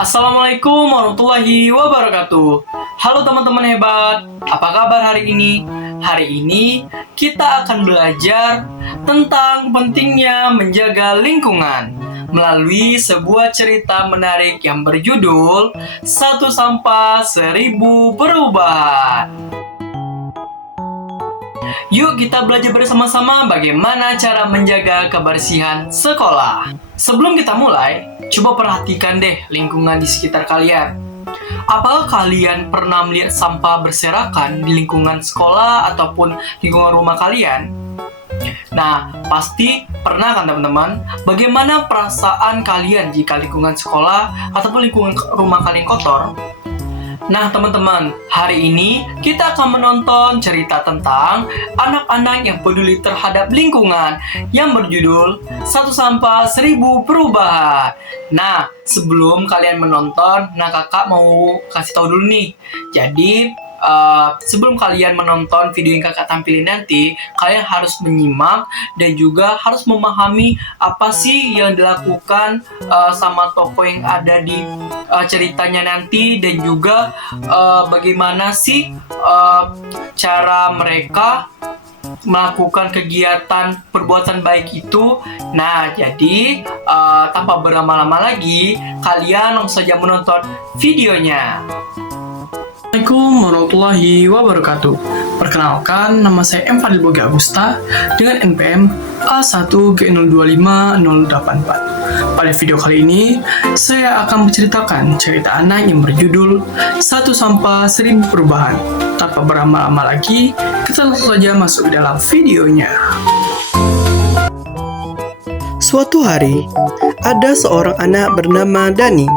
Assalamualaikum warahmatullahi wabarakatuh. Halo teman-teman hebat, apa kabar hari ini? Hari ini kita akan belajar tentang pentingnya menjaga lingkungan melalui sebuah cerita menarik yang berjudul Satu Sampah Seribu Perubahan. Yuk kita belajar bersama-sama bagaimana cara menjaga kebersihan sekolah. Sebelum kita mulai, coba perhatikan deh lingkungan di sekitar kalian. Apakah kalian pernah melihat sampah berserakan di lingkungan sekolah ataupun lingkungan rumah kalian? Nah, pasti pernah kan teman-teman? Bagaimana perasaan kalian jika lingkungan sekolah ataupun lingkungan rumah kalian kotor? Nah teman-teman, hari ini kita akan menonton cerita tentang anak-anak yang peduli terhadap lingkungan yang berjudul Satu Sampah Seribu Perubahan. Nah, sebelum kalian menonton, kakak mau kasih tahu dulu nih. Jadi, sebelum kalian menonton video yang kakak tampilin nanti, kalian harus menyimak dan juga harus memahami apa sih yang dilakukan sama tokoh yang ada di ceritanya nanti, dan juga bagaimana sih cara mereka melakukan kegiatan perbuatan baik itu. Nah, jadi tanpa berlama-lama lagi, kalian langsung saja menonton videonya. Assalamualaikum warahmatullahi wabarakatuh. Perkenalkan, nama saya M. Fadil Boga Agusta dengan NPM A1G025084. Pada video kali ini, saya akan menceritakan cerita anak yang berjudul Satu Sampah Seribu Perubahan. Tanpa berlama-lama lagi, kita langsung saja masuk ke dalam videonya. Suatu hari, ada seorang anak bernama Dani.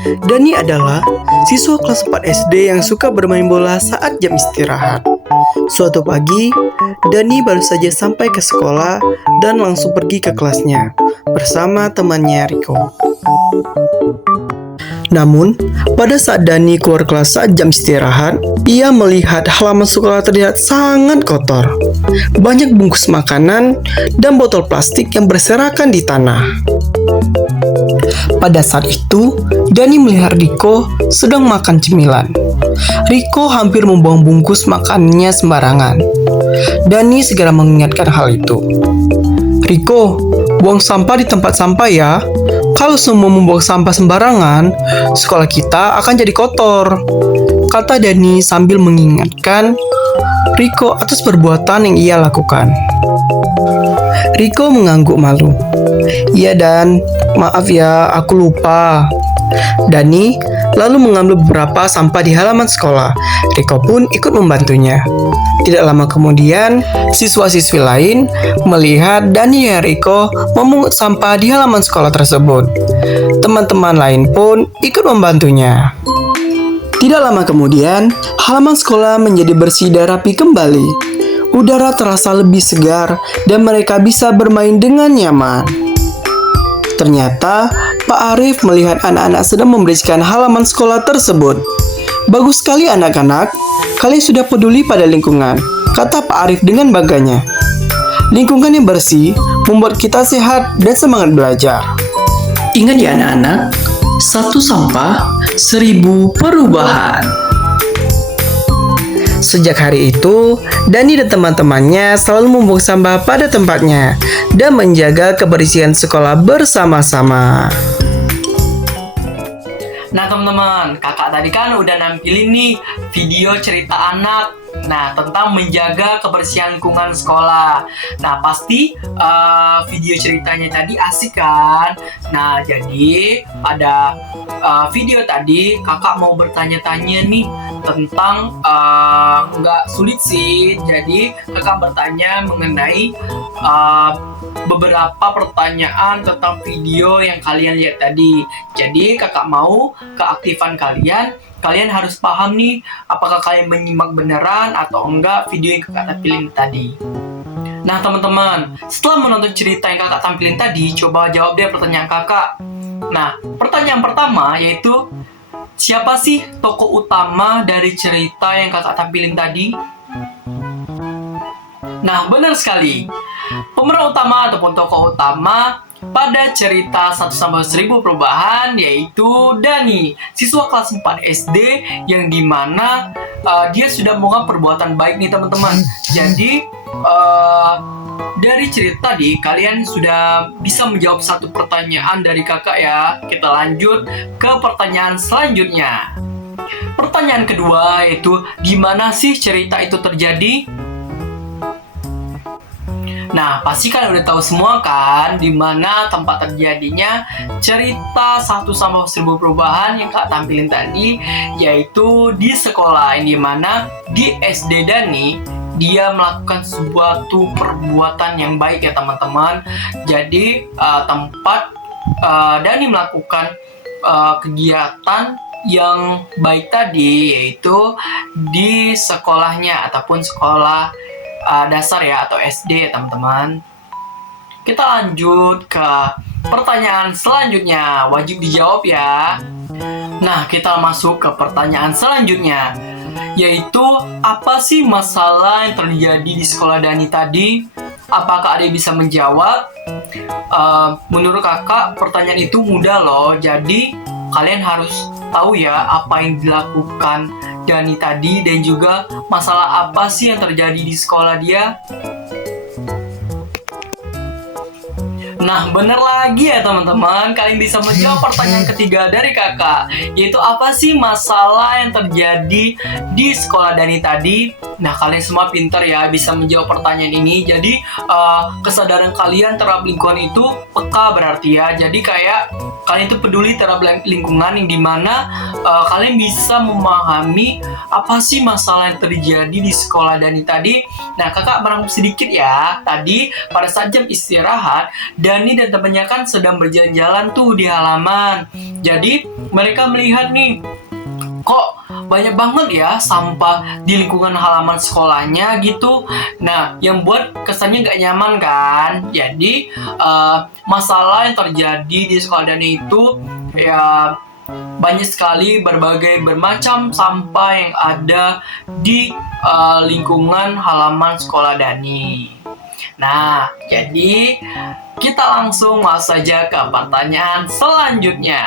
Dani adalah siswa kelas 4 SD yang suka bermain bola saat jam istirahat. Suatu pagi, Dani baru saja sampai ke sekolah dan langsung pergi ke kelasnya bersama temannya Riko. Namun, pada saat Dani keluar kelas saat jam istirahat, ia melihat halaman sekolah terlihat sangat kotor. Banyak bungkus makanan dan botol plastik yang berserakan di tanah. Pada saat itu, Dani melihat Riko sedang makan cemilan. Riko hampir membuang bungkus makanannya sembarangan. Dani segera mengingatkan hal itu. Riko, buang sampah di tempat sampah ya. Kalau semua membuang sampah sembarangan, sekolah kita akan jadi kotor, kata Dani sambil mengingatkan Riko atas perbuatan yang ia lakukan. Riko mengangguk malu. Iya Dan, maaf ya, aku lupa. Dani lalu mengambil beberapa sampah di halaman sekolah. Riko pun ikut membantunya. Tidak lama kemudian, siswa-siswi lain melihat Dani dan Riko memungut sampah di halaman sekolah tersebut. Teman-teman lain pun ikut membantunya. Tidak lama kemudian, halaman sekolah menjadi bersih dan rapi kembali. Udara terasa lebih segar dan mereka bisa bermain dengan nyaman. Ternyata, Pak Arif melihat anak-anak sedang membersihkan halaman sekolah tersebut. Bagus sekali anak-anak, kalian sudah peduli pada lingkungan, kata Pak Arif dengan bangganya. Lingkungan yang bersih membuat kita sehat dan semangat belajar. Ingat ya anak-anak, satu sampah, seribu perubahan. Sejak hari itu, Dani dan teman-temannya selalu membuang sampah pada tempatnya dan menjaga kebersihan sekolah bersama-sama. Nah teman-teman, kakak tadi kan udah nampilin nih video cerita anak tentang menjaga kebersihan lingkungan sekolah. Nah pasti video ceritanya tadi asik kan? Nah jadi pada video tadi kakak mau bertanya-tanya nih tentang nggak sulit sih. Jadi kakak bertanya mengenai beberapa pertanyaan tentang video yang kalian lihat tadi. Jadi kakak mau keaktifan kalian harus paham nih apakah kalian menyimak beneran atau enggak video yang kakak tampilin tadi. Nah teman-teman, setelah menonton cerita yang kakak tampilin tadi, coba jawab deh pertanyaan kakak. Nah, pertanyaan pertama yaitu, siapa sih tokoh utama dari cerita yang kakak tampilin tadi? Nah, benar sekali. Pemeran utama ataupun tokoh utama pada cerita 1-1000 perubahan, yaitu Dani, siswa kelas 4 SD yang dimana dia sudah melakukan perbuatan baik nih teman-teman. Jadi dari cerita tadi kalian sudah bisa menjawab satu pertanyaan dari kakak ya. Kita lanjut ke pertanyaan selanjutnya. Pertanyaan kedua yaitu, gimana sih cerita itu terjadi? Nah, pasti kalian udah tahu semua kan di mana tempat terjadinya cerita 1-1000 perubahan yang kak tampilin tadi, yaitu di sekolah, yang dimana di SD Dani dia melakukan suatu perbuatan yang baik ya teman-teman. Jadi tempat Dani melakukan kegiatan yang baik tadi yaitu di sekolahnya ataupun sekolah dasar ya atau SD teman-teman. Kita lanjut ke pertanyaan selanjutnya, wajib dijawab ya. Nah, kita masuk ke pertanyaan selanjutnya, yaitu apa sih masalah yang terjadi di sekolah Dani tadi? Apakah ada yang bisa menjawab? Menurut kakak pertanyaan itu mudah loh, jadi kalian harus tahu ya apa yang dilakukan Dani tadi dan juga masalah apa sih yang terjadi di sekolah dia. Nah, bener lagi ya teman-teman, kalian bisa menjawab pertanyaan ketiga dari kakak, yaitu apa sih masalah yang terjadi di sekolah Dani tadi. Nah, kalian semua pintar ya bisa menjawab pertanyaan ini. Jadi kesadaran kalian terhadap lingkungan itu peka berarti ya. Jadi kayak kalian itu peduli terhadap lingkungan, yang dimana kalian bisa memahami apa sih masalah yang terjadi di sekolah Dani tadi. Nah, kakak merangkum sedikit ya. Tadi pada saat jam istirahat, Dani dan temannya kan sedang berjalan-jalan tuh di halaman. Jadi mereka melihat nih, kok banyak banget ya sampah di lingkungan halaman sekolahnya gitu. Nah, yang buat kesannya gak nyaman kan. Jadi masalah yang terjadi di sekolah Dani itu ya banyak sekali bermacam sampah yang ada di lingkungan halaman sekolah Dani. Nah, jadi kita langsung masuk saja ke pertanyaan selanjutnya.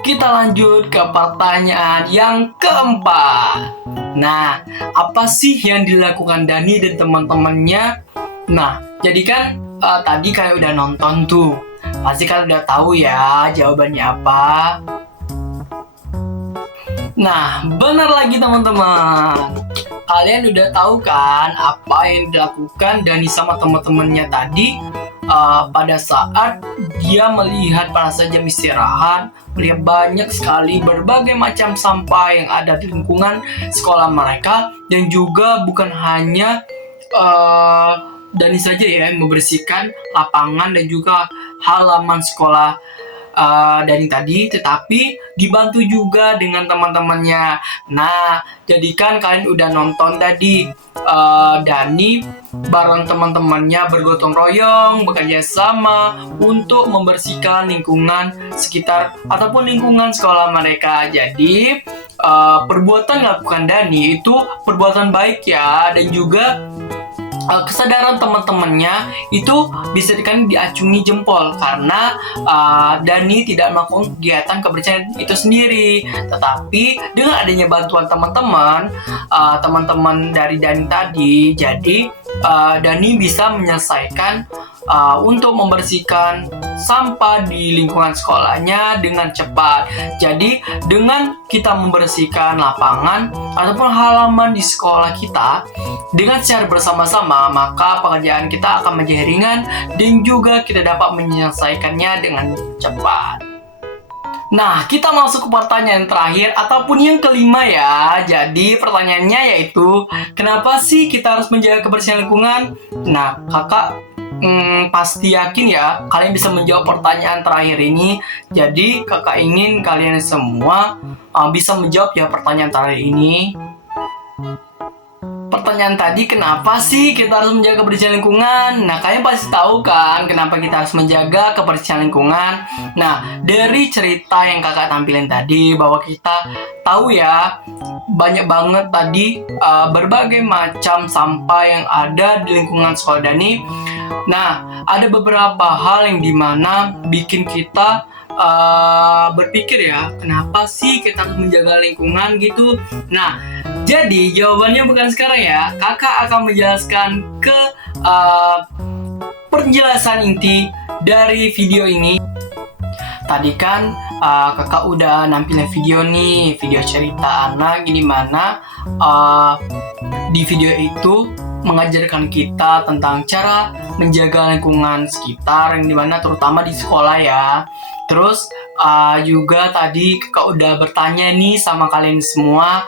Kita lanjut ke pertanyaan yang keempat. Nah, apa sih yang dilakukan Dani dan teman-temannya? Nah, jadi kan tadi kalian udah nonton tuh. Pasti kalian udah tahu ya jawabannya apa. Nah, benar lagi teman-teman. Kalian udah tahu kan apa yang dilakukan Dani sama teman-temannya tadi pada saat dia melihat pada saat jam istirahat, melihat banyak sekali berbagai macam sampah yang ada di lingkungan sekolah mereka, dan juga bukan hanya Dani saja ya yang membersihkan lapangan dan juga halaman sekolah Dani tadi, tetapi dibantu juga dengan teman-temannya. Nah, jadi kan kalian udah nonton tadi Dani bareng teman-temannya bergotong royong, bekerja sama untuk membersihkan lingkungan sekitar ataupun lingkungan sekolah mereka. Jadi perbuatan yang dilakukan Dani itu perbuatan baik ya, dan juga kesadaran teman-temannya itu bisa diacungi jempol karena Dani tidak melakukan kegiatan kebersihan itu sendiri, tetapi dengan adanya bantuan teman-teman dari Dani tadi, jadi Dani bisa menyelesaikan untuk membersihkan sampah di lingkungan sekolahnya dengan cepat. Jadi dengan kita membersihkan lapangan ataupun halaman di sekolah kita dengan secara bersama-sama, maka pekerjaan kita akan menjadi ringan dan juga kita dapat menyelesaikannya dengan cepat. Nah, kita masuk ke pertanyaan terakhir ataupun yang kelima ya. Jadi pertanyaannya yaitu, kenapa sih kita harus menjaga kebersihan lingkungan? Nah, kakak pasti yakin ya kalian bisa menjawab pertanyaan terakhir ini. Jadi kakak ingin kalian semua bisa menjawab ya pertanyaan terakhir ini. Pertanyaan tadi, kenapa sih kita harus menjaga kebersihan lingkungan? Nah, kalian pasti tahu kan kenapa kita harus menjaga kebersihan lingkungan. Nah, dari cerita yang kakak tampilin tadi, bahwa kita tahu ya banyak banget tadi berbagai macam sampah yang ada di lingkungan sekolah Dani. Nah, ada beberapa hal yang dimana bikin kita berpikir ya, kenapa sih kita harus menjaga lingkungan gitu. Nah, jadi jawabannya bukan sekarang ya. Kakak akan menjelaskan ke penjelasan inti dari video ini. Tadi kan kakak udah nampilin video nih, video cerita anak gimana di video itu mengajarkan kita tentang cara menjaga lingkungan sekitar yang dimana terutama di sekolah ya. Terus juga tadi kakak udah bertanya nih sama kalian semua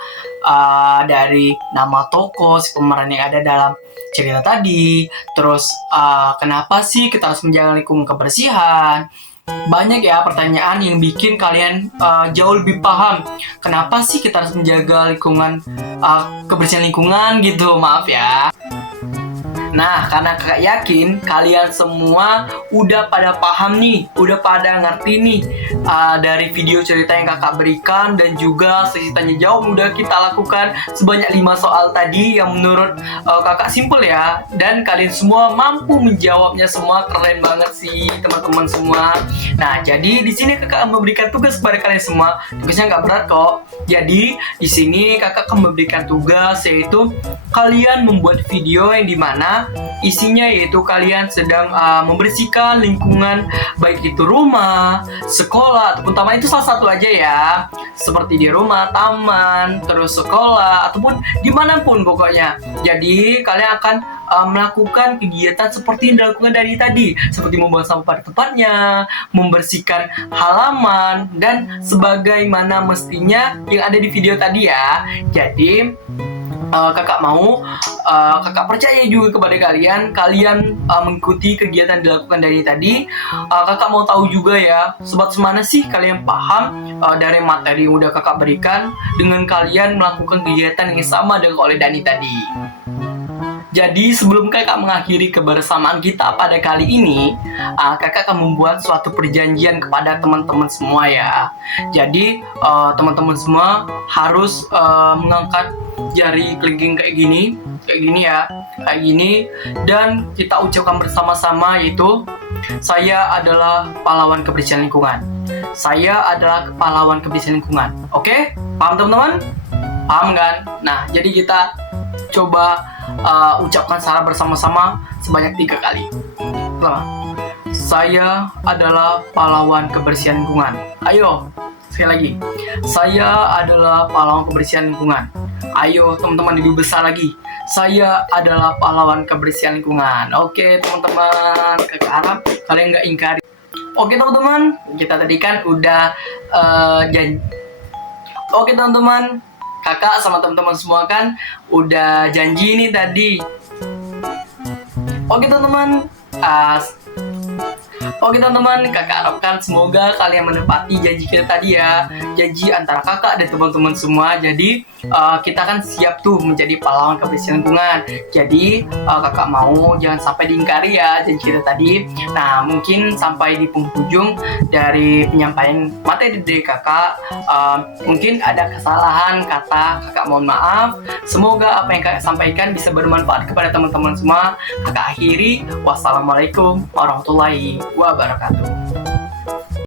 dari nama toko si pemeran yang ada dalam cerita tadi. Terus kenapa sih kita harus menjaga lingkungan kebersihan? Banyak ya pertanyaan yang bikin kalian jauh lebih paham kenapa sih kita harus menjaga lingkungan kebersihan lingkungan gitu, maaf ya. Nah, karena kakak yakin kalian semua udah pada paham nih, udah pada ngerti nih dari video cerita yang kakak berikan dan juga sesi tanya jawab udah kita lakukan sebanyak 5 soal tadi yang menurut kakak simpel ya, dan kalian semua mampu menjawabnya semua. Keren banget sih teman-teman semua. Nah, jadi di sini kakak akan memberikan tugas kepada kalian semua. Tugasnya nggak berat kok. Jadi di sini kakak akan memberikan tugas yaitu kalian membuat video yang dimana isinya yaitu kalian sedang membersihkan lingkungan, baik itu rumah, sekolah, ataupun taman. Itu salah satu aja ya, seperti di rumah, taman, terus sekolah, ataupun dimanapun pokoknya. Jadi kalian akan melakukan kegiatan seperti yang dilakukan dari tadi, seperti membuang sampah pada tempatnya, membersihkan halaman, dan sebagaimana mestinya yang ada di video tadi ya. Jadi kakak percaya juga kepada kalian mengikuti kegiatan dilakukan dari tadi. Kakak mau tahu juga ya, sebatas mana sih kalian paham dari materi yang udah kakak berikan dengan kalian melakukan kegiatan yang sama dengan oleh Dani tadi. Jadi sebelum kakak mengakhiri kebersamaan kita pada kali ini, kakak akan membuat suatu perjanjian kepada teman-teman semua ya. Jadi teman-teman semua harus mengangkat jari kelingking kayak gini ya, kayak gini, dan kita ucapkan bersama-sama yaitu saya adalah pahlawan kebersihan lingkungan. Saya adalah pahlawan kebersihan lingkungan. Oke? Paham teman-teman? Paham kan? Nah, jadi kita coba ucapkan secara bersama-sama sebanyak 3 kali. Pertama, saya adalah pahlawan kebersihan lingkungan. Ayo, sekali lagi. Saya adalah pahlawan kebersihan lingkungan. Ayo teman-teman, lebih besar lagi. Saya adalah pahlawan kebersihan lingkungan. Oke teman-teman, kakak harap kalian nggak ingkari. Oke teman-teman, kita tadi kan udah janji. Oke teman-teman, kakak sama teman-teman semua kan udah janji nih tadi. Oke teman-teman, kakak harapkan semoga kalian menepati janji kita tadi ya. Janji antara kakak dan teman-teman semua. Jadi kita kan siap tuh menjadi pahlawan kebersihan lingkungan. Jadi kakak mau jangan sampai diingkari ya janji kita tadi. Nah, mungkin sampai di penghujung dari penyampaian materi dari kakak, mungkin ada kesalahan kata, kakak mohon maaf. Semoga apa yang kakak sampaikan bisa bermanfaat kepada teman-teman semua. Kakak akhiri, wassalamualaikum warahmatullahi wabarakatuh.